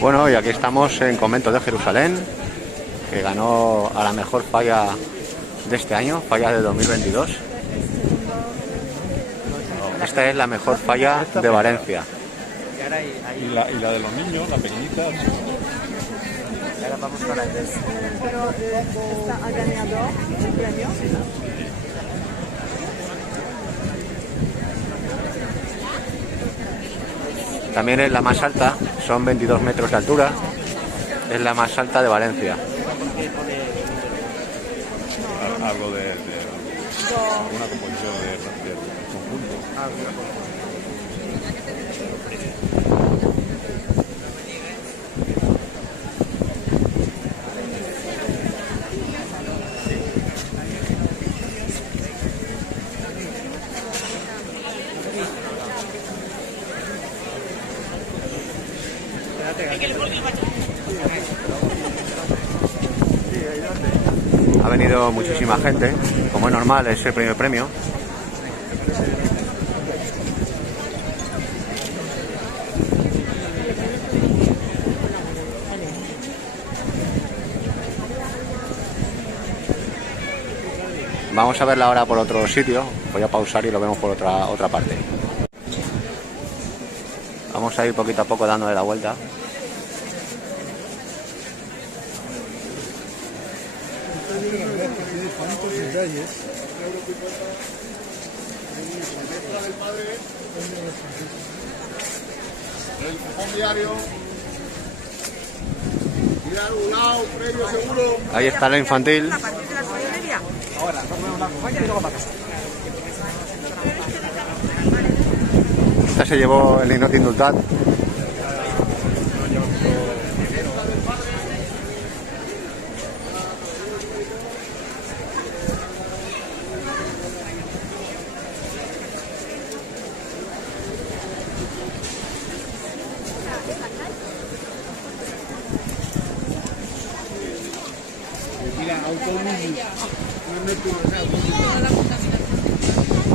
Bueno, y aquí estamos en Convento de Jerusalén, que ganó a la mejor falla de este año, falla de 2022. Esta es la mejor falla de Valencia. Y la de los niños, la pequeñita. Ahora vamos con la tres. Pero esta ha ganado el premio. También es la más alta, son 22 metros de altura. Es la más alta de Valencia. Hablo de una composición del conjunto. Ha venido muchísima gente, como es normal, es el primer premio. Vamos a verla ahora por otro sitio. Voy a pausar y lo vemos por otra parte. Vamos a ir poquito a poco dándole la vuelta. El cupón diario. Mira un lado, premio seguro. Ahí está la infantil. A partir de las 9:30. Ahora, vamos a una compañía y luego para casa. Esta se llevó el Ninot Indultat.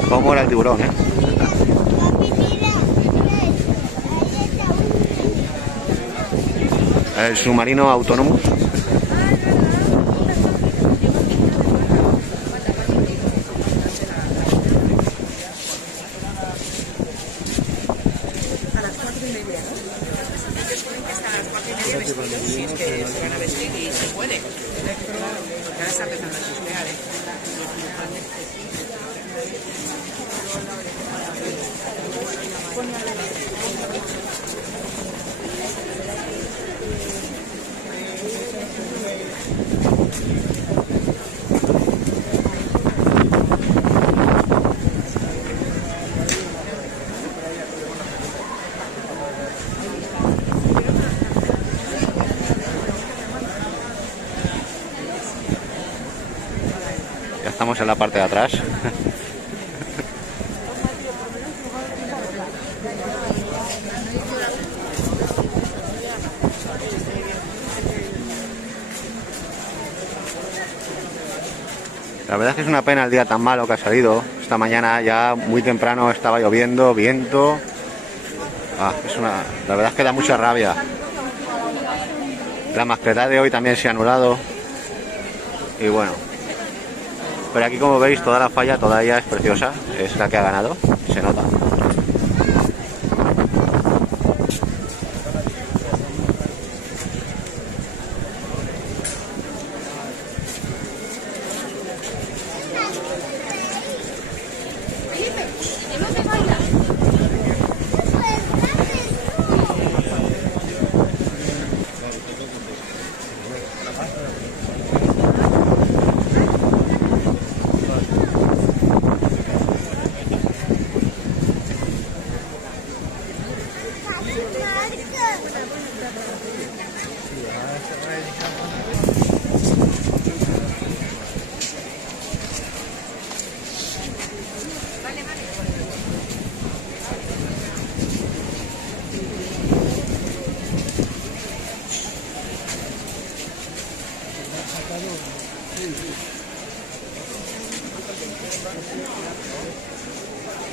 Cómo era el tiburón, ¿eh? El submarino autónomo. A las 4:30, ¿no? Ellos ponen que hasta las 4:30 vestidos, si es que se van a vestir y se puede. Porque ahora está empezando a chispear, ¿eh? Ya estamos en la parte de atrás. La verdad es que es una pena el día tan malo que ha salido. Esta mañana ya muy temprano estaba lloviendo, viento. La verdad es que da mucha rabia. La mascleta de hoy también se ha anulado. Y bueno. Pero aquí, como veis, toda la falla todavía es preciosa. Es la que ha ganado, se nota.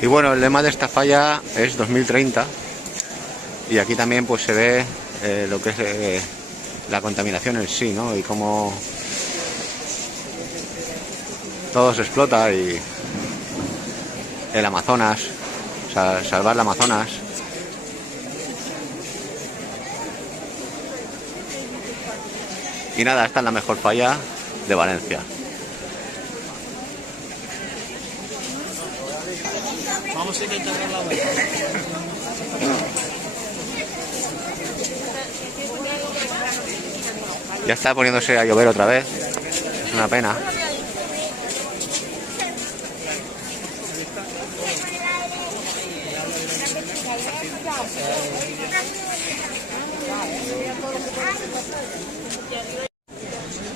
Y bueno, el lema de esta falla es 2030 y aquí también pues se ve lo que es la contaminación en sí, ¿no? Y cómo todo se explota y el Amazonas, salvar el Amazonas. Y nada, esta es la mejor falla de Valencia. Vamos a intentar dar la vuelta. Ya está poniéndose a llover otra vez. Es una pena.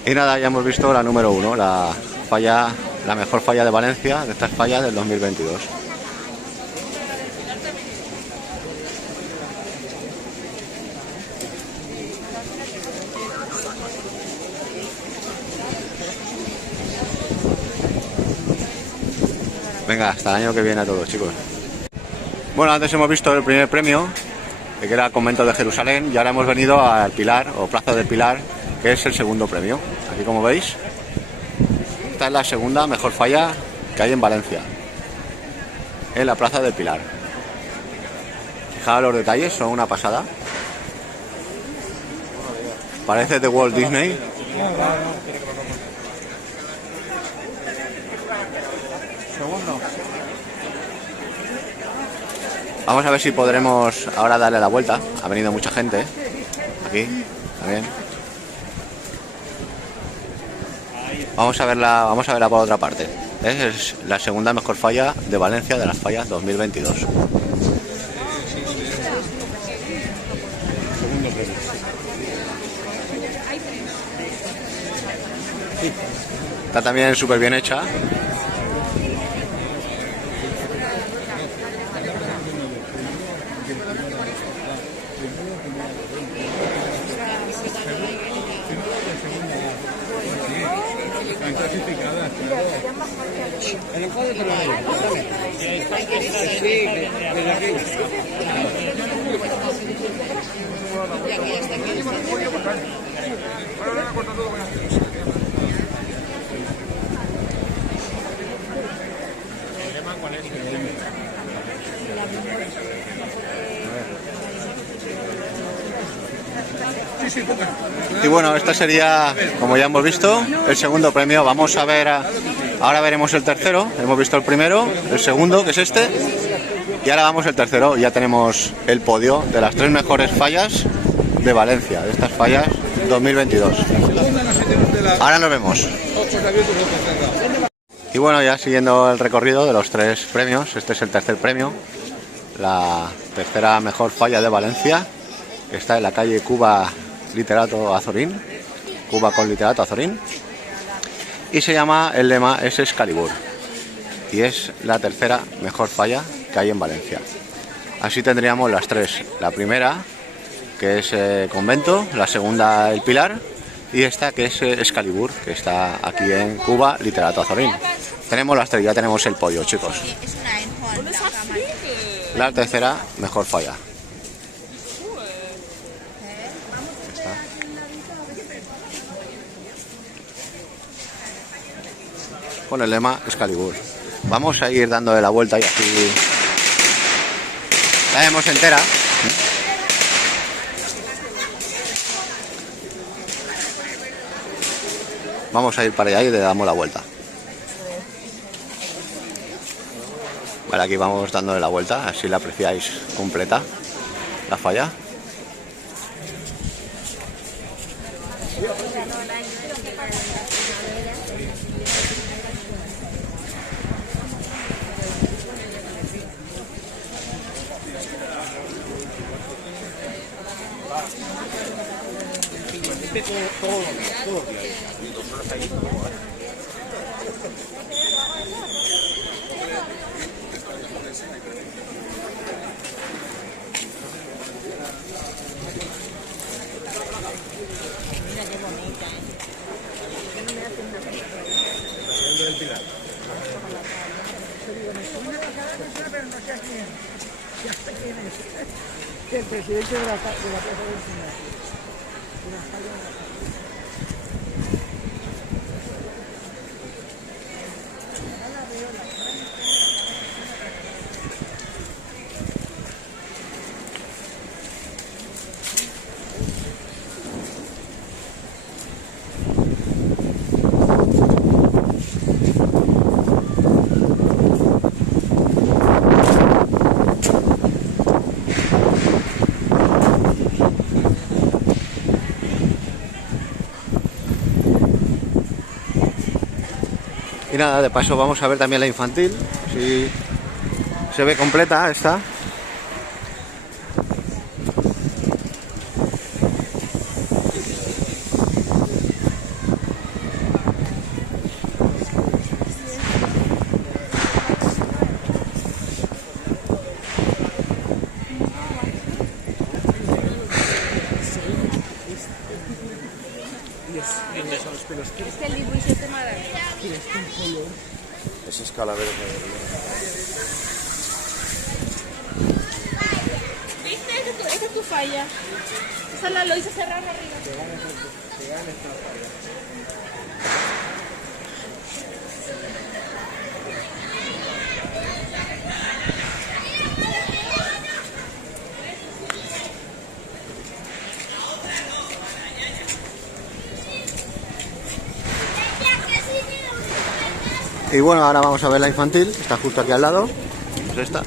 Y nada, ya hemos visto la número 1, la mejor falla de Valencia, de estas fallas del 2022. Venga, hasta el año que viene a todos, chicos. Bueno, antes hemos visto el primer premio, que era el Convento de Jerusalén, y ahora hemos venido al Pilar, o Plaza del Pilar, que es el segundo premio. Aquí, como veis, esta es la segunda mejor falla que hay en Valencia, en la Plaza del Pilar. Fijaos los detalles, son una pasada. Parece de Walt Disney. Vamos a ver si podremos ahora darle la vuelta. Ha venido mucha gente aquí también. Vamos a verla por otra parte. Es la segunda mejor falla de Valencia de las fallas 2022. Está también súper bien hecha. Y bueno, este sería, como ya hemos visto, el segundo premio. Vamos a ver, ahora veremos el tercero. Hemos visto el primero, el segundo, que es este, y ahora vamos el tercero. Ya tenemos el podio de las 3 mejores fallas de Valencia, de estas fallas 2022. Ahora nos vemos. Y bueno, ya siguiendo el recorrido de los 3 premios, este es el tercer premio, la tercera mejor falla de Valencia, que está en la calle Cuba Literato Azorín, Cuba con Literato Azorín, y se llama, el lema es Excalibur, y es la tercera mejor falla que hay en Valencia. Así tendríamos las 3, la primera, que es Convento, la segunda el Pilar, y esta que es Excalibur, que está aquí en Cuba Literato Azorín. Tenemos las 3, ya tenemos el podio, chicos. La tercera mejor falla. Con el lema Excalibur. Vamos a ir dándole la vuelta y así la vemos entera. Vamos a ir para allá y le damos la vuelta. Vale, aquí vamos dándole la vuelta, así la apreciáis completa, la falla. El presidente de la Plaza del Gimnasio. Y nada, de paso vamos a ver también la infantil, si se ve completa esta. Es que el dibujo es de madera. Es escala verde. ¿Viste? Esa es tu falla. Esa la lo hice cerrar arriba. Y bueno, ahora vamos a ver la infantil, está justo aquí al lado. Pues esta.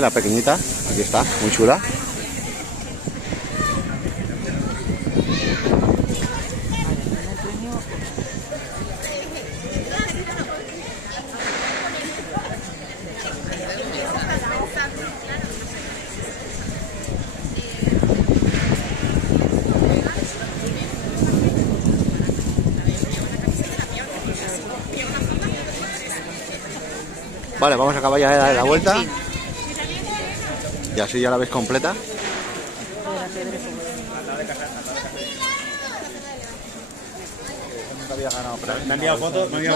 La pequeñita, aquí está, muy chula. Vale, vamos a acabar ya de dar la vuelta. Y así ya la veis completa. Me han enviado fotos, de mí.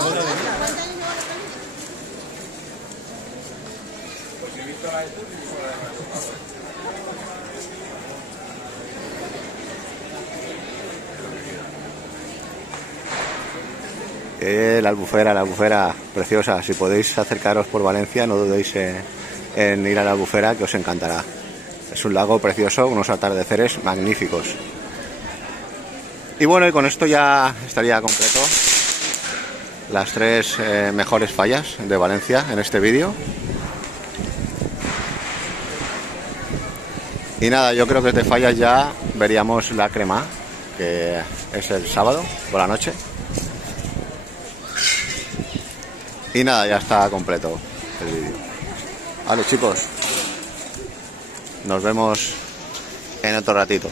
La albufera preciosa. Si podéis acercaros por Valencia, no dudéis en ir a la albufera, que os encantará. Es un lago precioso, unos atardeceres magníficos. Y bueno, y con esto ya estaría completo las 3 mejores fallas de Valencia en este vídeo. Y nada, yo creo que de fallas ya veríamos la crema, que es el sábado por la noche. Y nada, ya está completo el vídeo. Vale, chicos, nos vemos en otro ratito.